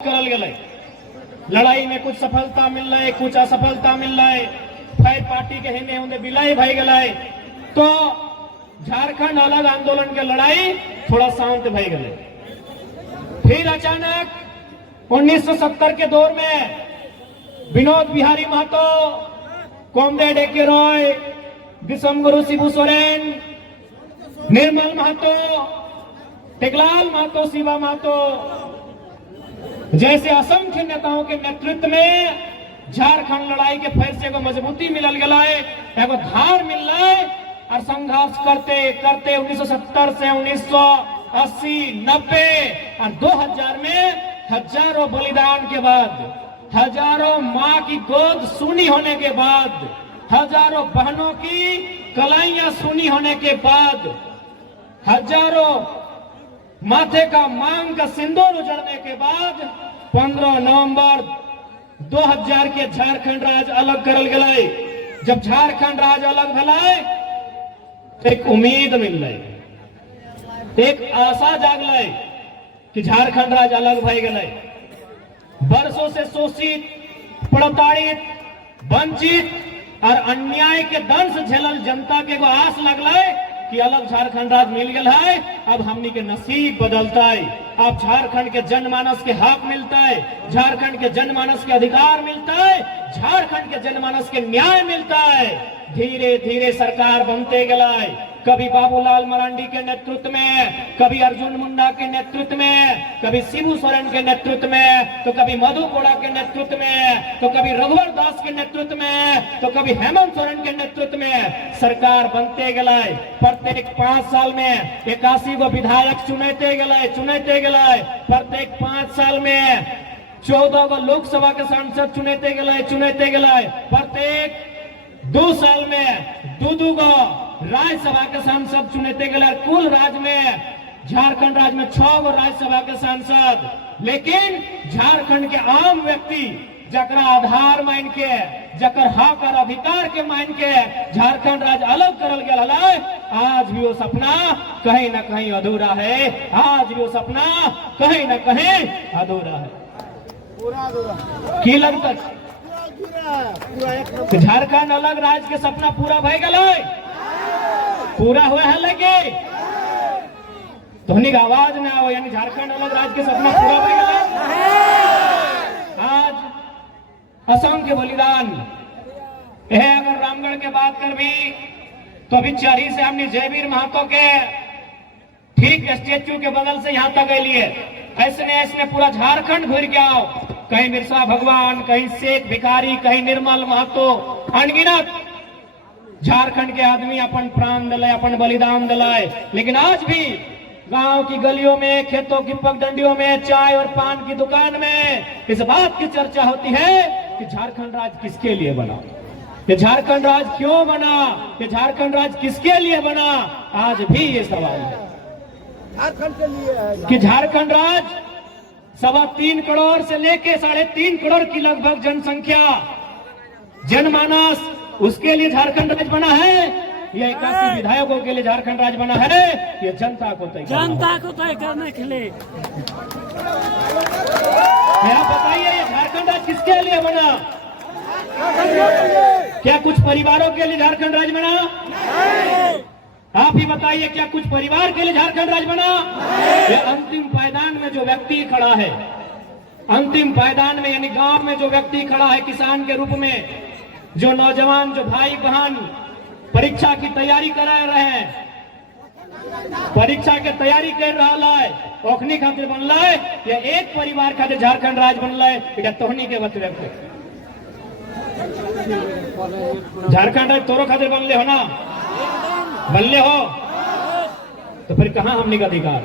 करल गए। लड़ाई में कुछ सफलता मिल रहा है, कुछ असफलता मिल रहा है। फिर पार्टी के हिने होंगे बिलाई भाई गए तो झारखंड अलग आंदोलन के लड़ाई थोड़ा शांत भाई गए। फिर अचानक 1970 के दौर में विनोद बिहारी महतो, कॉमरेड ए.के. रॉय, विशमगुरु शिबू सोरेन, निर्मल महतो, टेकलाल महतो, शिवा महतो जैसे असंख्य नेताओं के नेतृत्व में झारखंड लड़ाई के फैसले को मजबूती मिलल गया है, एगो धार मिल रहा है। और संघर्ष करते करते 1970 से 1980, 90 और 2000 में हजारों बलिदान के बाद, हजारों माँ की गोद सूनी होने के बाद, हजारों बहनों की कलाइयां सूनी होने के बाद, हजारों माथे का मांग का सिंदूर उजड़ने के बाद 15 नवंबर 2000 के झारखंड राज्य अलग करल गए। जब झारखंड राज्य अलग भलाए एक उम्मीद मिल रही, एक आशा जाग लाई कि झारखंड राज्य अलग भय गए। वर्षों से शोषित, प्रताड़ित, वंचित और अन्याय के दंश झेलल जनता के आस लगल कि अलग झारखंड राज्य मिल गया है। अब हमनी के नसीब बदलता है, अब झारखंड के जनमानस के हक मिलता है, झारखंड के जनमानस के अधिकार मिलता है, झारखंड के जनमानस के न्याय मिलता है। धीरे धीरे सरकार बनते गया, कभी बाबूलाल मरांडी के नेतृत्व में, कभी अर्जुन मुंडा के नेतृत्व में, कभी शिबू सोरेन के नेतृत्व में, तो कभी मधु कोड़ा के नेतृत्व में, तो कभी रघुवर दास के नेतृत्व में, तो कभी हेमंत सोरेन के नेतृत्व में सरकार बनते गए। प्रत्येक 5 साल में 81 गो विधायक चुनते गए। प्रत्येक 5 साल में 14 गो लोकसभा के सांसद चुनते गए। प्रत्येक 2 साल में 2 गो राज्यसभा के सांसद चुनते गए। कुल राज्य में, झारखंड राज्य में 6 गो राज्यसभा के सांसद। लेकिन झारखंड के आम व्यक्ति जकरा आधार मान के, जकर हक और अधिकार के मान के झारखंड राज्य अलग करल गया, आज भी वो सपना कहीं न कहीं अधूरा है। आज भी वो सपना कहीं न कहीं अधूरा है। पूरा अधूरा की लगता झारखंड अलग राज्य के सपना पूरा भय गए, पूरा हुआ है। लगे ध्वनि का आवाज ना हो, यानी झारखंड अलग राज्य के सपना पूरा भय गए। आज असंख्य बलिदान है। अगर रामगढ़ के बात कर भी तो अभी चरही से हमने जयवीर महतो के ठीक स्टेच्यू के बगल से यहाँ तक लिए। ऐसने पूरा झारखंड घूर के आओ, कहीं बिरसा भगवान, कहीं शेख भिखारी, कहीं निर्मल महतो, अनगिनत झारखंड के आदमी अपन प्राण दिलाए, अपन बलिदान दिलाए। लेकिन आज भी गांव की गलियों में, खेतों की पगडंडियों में, चाय और पान की दुकान में इस बात की चर्चा होती है कि झारखंड राज्य किसके लिए बना, ये झारखंड राज्य क्यों बना, ये झारखंड राज्य किसके लिए बना। आज भी ये सवाल है झारखंड के लिए है कि झारखंड राज्य 3.25 करोड़ से लेके 3.5 करोड़ की लगभग जनसंख्या, जनमानस, उसके लिए झारखंड राज्य बना है। ये 81 विधायकों के लिए झारखंड राज्य बना है। ये जनता को तय करने के लिए। आप बताइए, ये झारखंड राज्य किसके लिए बना? क्या कुछ परिवारों के लिए झारखंड राज्य बना? आप ही बताइए, क्या कुछ परिवार के लिए झारखंड राज्य बना? ये अंतिम पायदान में जो व्यक्ति खड़ा है, अंतिम पायदान में यानी गांव में जो व्यक्ति खड़ा है किसान के रूप में, जो नौजवान, जो भाई बहन परीक्षा की तैयारी करा रहे हैं, परीक्षा के तैयारी कर रहा है, ओखनी खातिर बनला है, या एक परिवार खातिर झारखंड राज्य बनला है। तोहनी के बतवे झारखंड राज्य तोरो खातिर बनले हो ना, बनले हो तो फिर कहां हमने का अधिकार?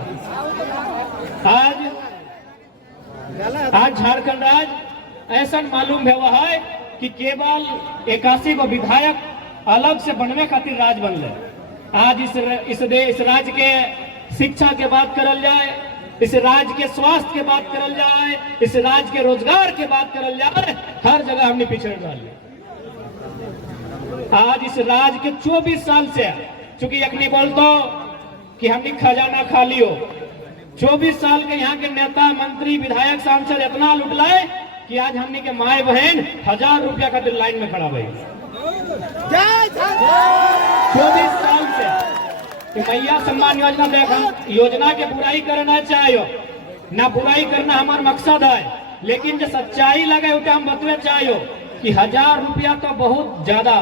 आज झारखंड राज्य ऐसा मालूम हुआ है कि केवल 81 को विधायक अलग से बनने खातिर राज्य बनले। आज इस राज्य के शिक्षा के बात करल जाए, इस राज्य के स्वास्थ्य के बात करल जाए, इस राज्य के रोजगार के बात करल जाए, हर जगह हमने पिछड़ डाली। आज इस राज्य के 24 साल से, चूंकि यकनी बोलतो कि हमने खजाना खा लियो, 24 साल के यहाँ के नेता मंत्री विधायक सांसद इतना लुट लाए कि आज हमने के माए बहन 1000 रुपया का दिन लाइन में खड़ा भाई। 24 साल से कि मैया सम्मान योजना देखा, योजना के बुराई करना चाहिए ना, बुराई करना हमारा मकसद है, लेकिन जो सच्चाई लगे उसे हम बतवे चाहिए कि 1000 रुपया तो बहुत ज्यादा।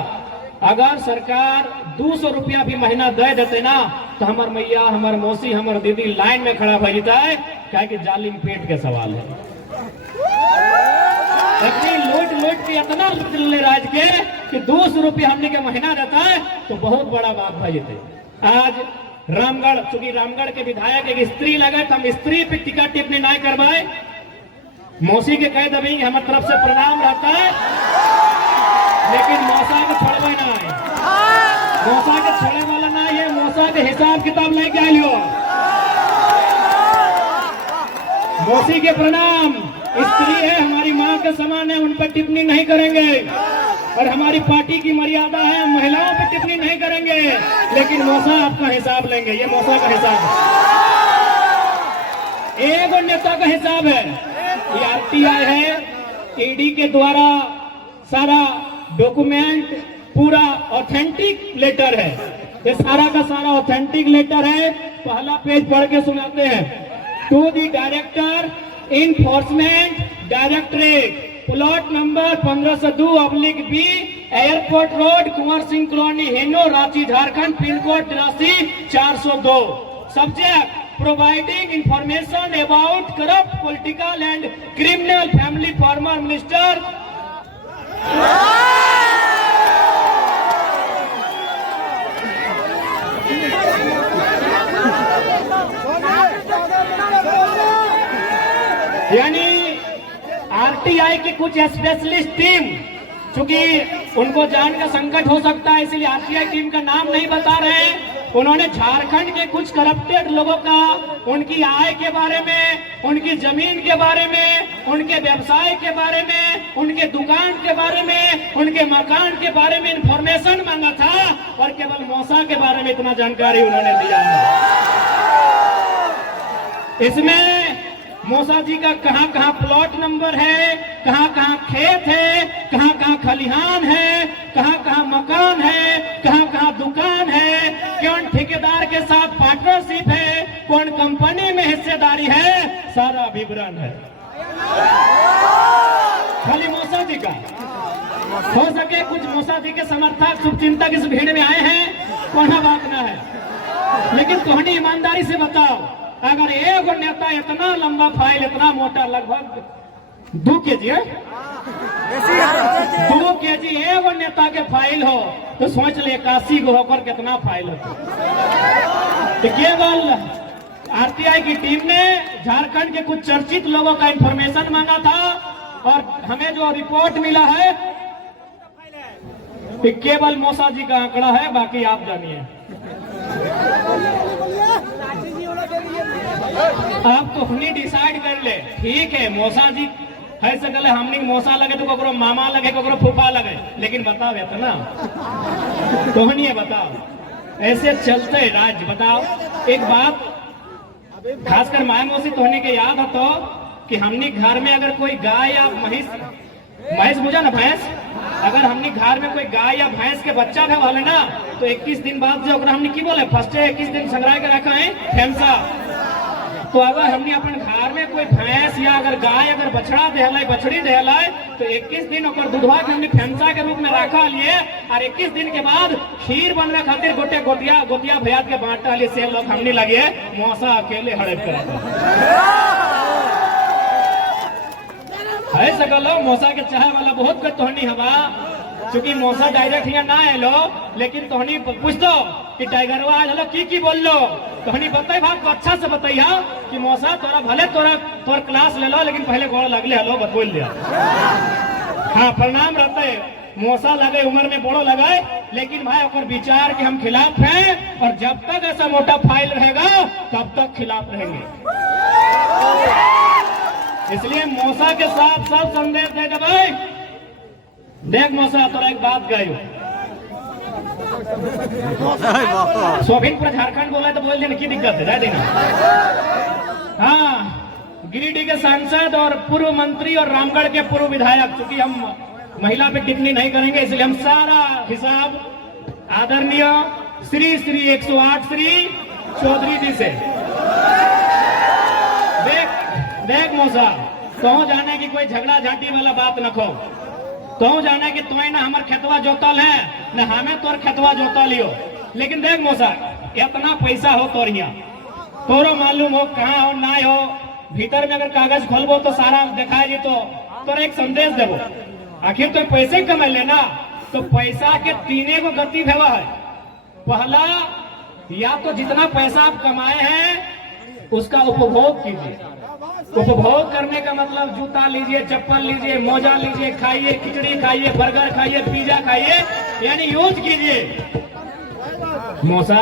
अगर सरकार 200 रुपया भी महीना दे देते ना तो हमार मैया, हमार मौसी, हमार दीदी लाइन में खड़ा भर जाता है, क्या कि जालिम पेट के सवाल है। इतनी लूट लूट के इतना लूट ले राज के कि 200 रुपया हमने के महीना देता है तो बहुत बड़ा बात भाई थे। आज रामगढ़, चूंकि रामगढ़ के विधायक एक स्त्री लगे तो हम स्त्री पे टीका टिप्पणी नहीं करवाए, मौसी के कह दबी हमारे तरफ से प्रणाम रहता है, लेकिन मौसा के छोड़वे ना है, मौसा के छोड़े वाला ना है, मौसा के हिसाब किताब लेके आ लियो। मौसी के प्रणाम, स्त्री है, हमारी माँ के समान है, उन पर टिप्पणी नहीं करेंगे, और हमारी पार्टी की मर्यादा है, महिलाओं पर टिप्पणी नहीं करेंगे, लेकिन मौसा आपका हिसाब लेंगे। ये मौसा का हिसाब है, एक और नेता का हिसाब है। ये आरटीआई है, ईडी के द्वारा सारा डॉक्यूमेंट पूरा ऑथेंटिक लेटर है, ये सारा का सारा ऑथेंटिक लेटर है। पहला पेज पढ़ के सुनाते हैं। To the director enforcement directorate, plot number 1502/B, airport road, Kunwar Singh colony, Hinoo, Ranchi, Jharkhand, pin code 83-402। Subject providing information about corrupt political and criminal family former minister. यानी आरटीआई की कुछ स्पेशलिस्ट टीम, चूंकि उनको जान का संकट हो सकता है इसलिए आरटीआई टीम का नाम नहीं बता रहे हैं, उन्होंने झारखंड के कुछ करप्टेड लोगों का, उनकी आय के बारे में, उनकी जमीन के बारे में, उनके व्यवसाय के बारे में, उनके दुकान के बारे में, उनके मकान के बारे में इंफॉर्मेशन मांगा था, और केवल मौसा के बारे में इतना जानकारी उन्होंने दिया है। इसमें मौसा जी का कहां कहां प्लॉट नंबर है, कहां कहां खेत है, कहां कहां खलिहान है, कहां कहां मकान है, कहां कहां दुकान है, कौन ठेकेदार के साथ पार्टनरशिप है, कौन कंपनी में हिस्सेदारी है, सारा विवरण है खाली मौसा जी का। हो सके कुछ मौसा जी के समर्थक, शुभचिंतक इस भीड़ में आए हैं, कोना बात ना है, लेकिन तोहनी ईमानदारी से बताओ, अगर एक नेता इतना लंबा फाइल, इतना मोटा, लगभग 2 kg है, 2 kg एक नेता के फाइल हो तो सोच ले 81 को होकर कितना फाइल हो। तो केवल आरटीआई की टीम ने झारखंड के कुछ चर्चित लोगों का इंफॉर्मेशन मांगा था, और हमें जो रिपोर्ट मिला है कि केवल मौसा जी का आंकड़ा है, बाकी आप जानिए। आप तो हमने डिसाइड कर ले, ठीक है मौसा जी है से गले, हमने मौसा लगे तो ककरो मामा लगे, ककरो फूफा लगे, लेकिन बताओ इतना तोहनी है, बताओ ऐसे चलते राज्य। बताओ एक बात, खासकर माया मौसी तोहनी के याद हो तो कि हमने घर में अगर कोई गाय या भैंस बुझा ना, भैंस, अगर हमने घर में कोई गाय या भैंस के बच्चा भी वाले ना तो 21 दिन बाद जो हमने की बोले फर्स्ट 21 दिन संग्रह के रखा है फेंसा। तो अगर हमने अपन घर में कोई भैंस या अगर गाय अगर बछड़ा देहलाय, बछड़ी देहलाय, तो 21 दिन और दूधवा के हमने फेंसा के रूप में रखा लिए, और 21 दिन के बाद खीर बनने खातिर गोटे गोतिया भैया के बांटा लिए, से लोग हमने लगे मौसा अकेले हड़प कर है सकलो। मौसा के चाहे वाला बहुत कुछ तोहनी हवा, चूंकि मौसा डायरेक्ट यहाँ ना है लो, लेकिन तोहनी पूछ दो कि टाइगरवा आज हलो की बोल लो, तोहनी बताई बात को अच्छा से बताइया कि मौसा तोरा भले तोर क्लास ले लो, लेकिन पहले गोड़ लगले हलो बत बोल लिया। हाँ प्रणाम रहते, मौसा लगे उम्र में बड़ो लगाए, लेकिन भाई और विचार के हम खिलाफ हैं, और जब तक ऐसा मोटा फाइल रहेगा तब तक खिलाफ रहेंगे। इसलिए मौसा के साथ सब संदेश दे दे भाई। देख मौसा तोरा एक बात कहो, सोभिनपुर झारखंड बोला तो बोल देना की दिक्कत है, देना हाँ, गिरिडीह के सांसद और पूर्व मंत्री और रामगढ़ के पूर्व विधायक, चूंकि हम महिला पे टिप्पणी नहीं करेंगे इसलिए हम सारा हिसाब आदरणीय श्री 108 श्री चौधरी जी से। देख मौसा, तो जाने की कोई झगड़ा झाटी वाला बात न खो, तो जाने की तुम्हें ना हमार खेतवा जोतल है न हमें तोर खेतवा जोता लियो। लेकिन देख मौसा, इतना पैसा हो तोर यहाँ, तोरो मालूम हो कहाँ हो ना हो, भीतर में अगर कागज खोलबो तो सारा दिखाई जी, तो तोरा एक संदेश देबो। आखिर तो पैसे कमा लेना, तो पैसा के तीने को गति भेवा है। पहला, या तो जितना पैसा आप कमाए हैं उसका उपभोग कीजिए। उपभोग करने का मतलब जूता लीजिए, चप्पल लीजिए, मोजा लीजिए, खाइए, खिचड़ी खाइए, बर्गर खाइए, पिज्जा खाइए, यानी यूज कीजिए। मौसा,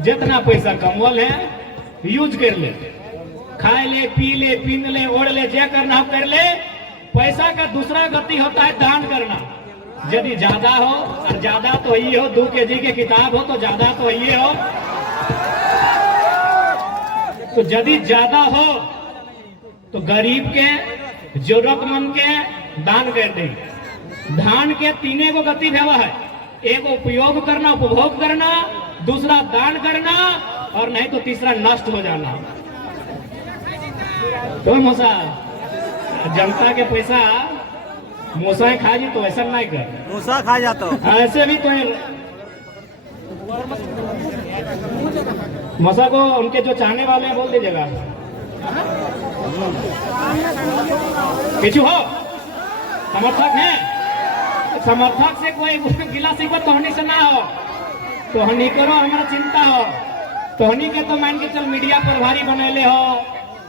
जितना पैसा कमवल है यूज कर ले, खाए ले, पी ले, पीन ले, ओढ़ ले, जे करना कर ले। पैसा का दूसरा गति होता है दान करना। यदि ज्यादा हो, और ज्यादा तो ये हो 2 केजी के किताब हो तो ज्यादा तो ये हो, तो यदि ज्यादा हो तो गरीब के, जरूरतमंद के दान कर दे। दान के तीने को गति भेवा है, एक उपयोग करना, उपभोग करना, दूसरा दान करना, और नहीं तो तीसरा नष्ट हो जाना। तो मौसा, जनता के पैसा मूसा खा जी तो ऐसा नहीं कर, मूसा खा जाता ऐसे भी तो मूसा को उनके जो चाहने वाले हैं बोल दीजिएगा, पीछू हो, समर्थक है, समर्थक से कोई गिला सिखा तोहनी से ना हो, तोहनी करो हमारा चिंता हो। तोहनी के तो मान के चल मीडिया प्रभारी बनेले हो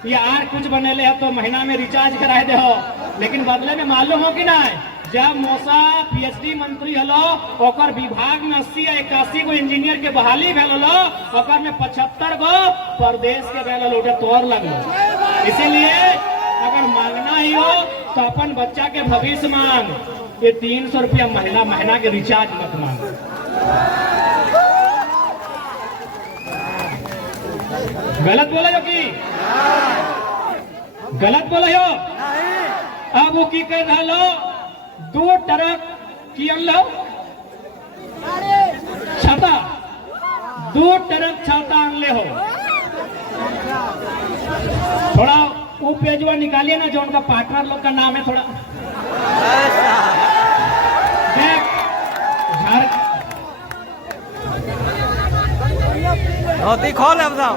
या आर कुछ बनेले हो तो महीना में रिचार्ज कराए दे हो, लेकिन बदले में मालूम हो कि ना, जब मौसा पीएचडी मंत्री हलो ओकर विभाग में 80 या 81 गो इंजीनियर के बहाली भेल हलो, ओकर में 75 गो प्रदेश के भेल हलो, तोर लगलो। इसीलिए अगर मांगना ही हो तो अपन बच्चा के भविष्य मांग, ये 300 रुपया महीना के रिचार्ज मत मांग। गलत बोले हो कि गलत बोले हो? अब वो की कर रहा लो, 2 ट्रक की लो छाता, 2 ट्रक छाता अनले हो। थोड़ा वो पेजवा निकालिए ना जो उनका पार्टनर लोग का नाम है, थोड़ा देख धोती खोल अब जाओ।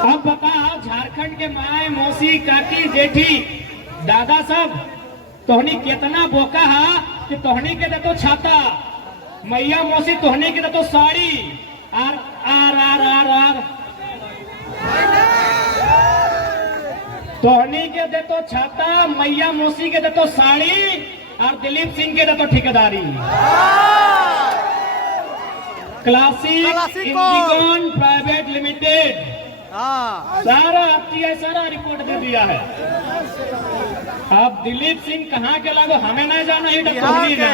अब बता, झारखंड के माए, मौसी, काकी, जेठी, दादा सब तोहनी कितना बोका है कि तोहनी के दे तो छाता, मैया मौसी तोहनी के दे तो साड़ी, आर आर आर आर आर तोहनी के दे तो छाता, मैया मौसी के दे तो साड़ी, और दिलीप सिंह के दे तो ठेकेदारी। क्लासिक इंडिगॉन प्राइवेट लिमिटेड सारा सारा रिपोर्ट दे दिया है। अब दिलीप सिंह कहाँ के लागो हमें नहीं जाना, ही बिहार के।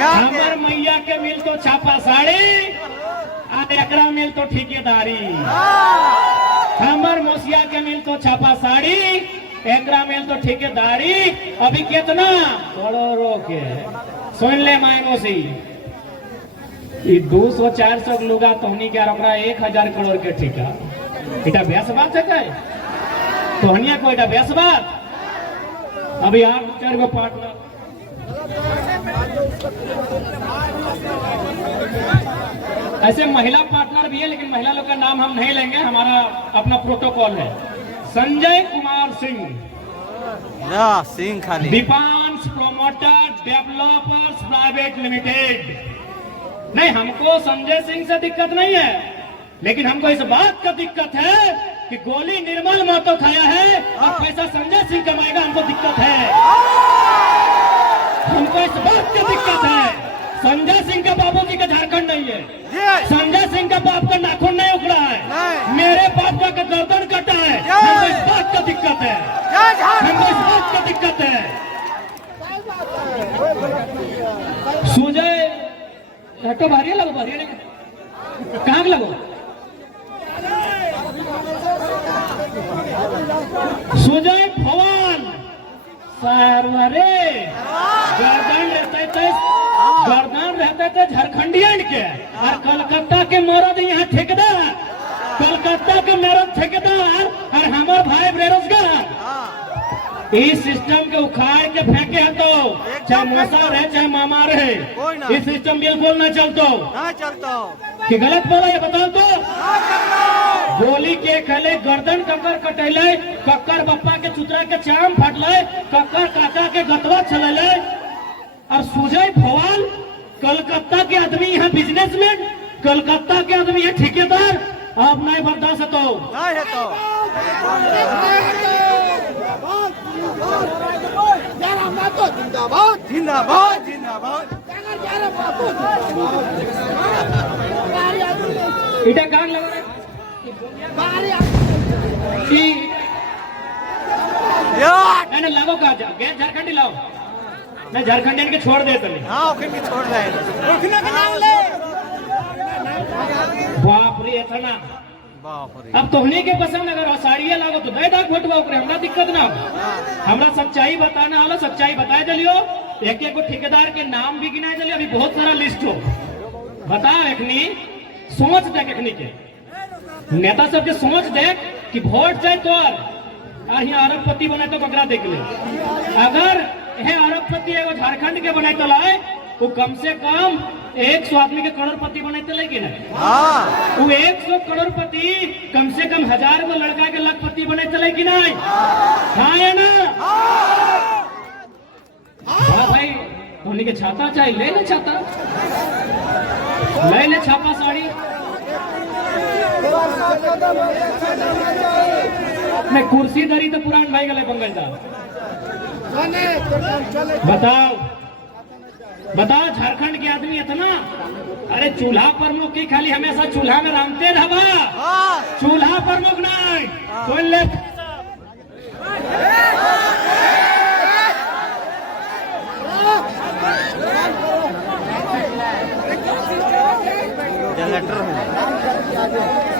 हमार मैया के मिल तो छापा साड़ी, और एकरा मिल तो ठेकेदारी। हमार मौसिया के मिल तो छापा साड़ी, एकरा मिल तो ठेकेदारी। अभी कितना करोड़ों के सुन ले माए मौसी, 200-400 लुगा तोहनी के 1000 करोड़ के ठेका, इटा बेस बात है क्या? तोहनिया को इटा बेस बात? अभी 8-4 गो पार्टनर ऐसे महिला पार्टनर भी है, लेकिन महिला लोग का नाम हम नहीं लेंगे, हमारा अपना प्रोटोकॉल है। संजय कुमार सिंह, सिंह खाली, Deepansh promoter developers private limited. नहीं, हमको संजय सिंह से दिक्कत नहीं है, लेकिन हमको इस बात का दिक्कत है कि गोली निर्मल महतो खाया है और पैसा संजय सिंह कमाएगा, हमको दिक्कत है। हमको इस बात की दिक्कत है। संजय सिंह का बाबूजी का झारखंड नहीं है, संजय सिंह का बाप का नाखून नहीं उखड़ा है, मेरे बाप का गर्दन कटा है। हमको इस बात का दिक्कत है, हमको इस बात का दिक्कत है। सुजय तो भारी लगो कहाँ के लगो सुजय भवन सरवरे गर्दन रहते थे झारखंडियन के और कलकत्ता के मरद यहाँ ठेकेदार कलकत्ता के मरद ठेकेदार और हमारे भाई बेरोजगार इस सिस्टम के उखाड़ के फेंके हैं तो चाहे मौसा रहे चाहे मामा रहे इस सिस्टम बिल्कुल न चलतो कि गलत बोला ये बताओ तो गोली के खले गर्दन कक्कर कटेले कक्कर बप्पा के चुतरा के चाम फटले कक्कर काका के गतवा चले और सुजय भवन कलकत्ता के आदमी यहाँ बिजनेसमैन कलकत्ता के आदमी यहाँ ठेकेदार अब नहीं बर्दाश्त तो जिंदाबाद जिंदाबाद जिंदाबाद इटा कान लगा मैंने लगो कहा जा गए झारखंडी लाओ मैं झारखंडियन के छोड़ दे तुम्हें छोड़ रहे बाप रे इतना अब तोहनी के पसंद अगर असाड़िया लागो तो दे दाग घोटवा ओकरे हमरा दिक्कत ना हमरा सच्चाई बताना वाला सच्चाई बताए चलियो एक एक ठेकेदार के नाम भी गिनाए चलियो अभी बहुत सारा लिस्ट हो बताओ एखनी सोच देख एखनी के नेता सब के सोच देख कि वोट जाए तो यहाँ अरबपति बने तो ककरा देख ले अगर यह अरबपति एगो झारखंड के बने तो लाए वो कम से कम 100 आदमी के करोड़पति बने तो लेकिन वो 100 करोड़पति कम से कम 1000 को लड़का के लखपति बने तो लेकिन हाँ है ना हाँ भाई उन्हीं के छाता चाहे ले ले छाता ले ले छापा साड़ी मैं कुर्सी दरी तो पुरान भाई गले पंकज बताओ झारखंड के आदमी इतना अरे चूल्हा प्रमुख की खाली हमेशा चूल्हा में रामते रहा चूल्हा प्रमुख नहीं कोई ले जनरेटर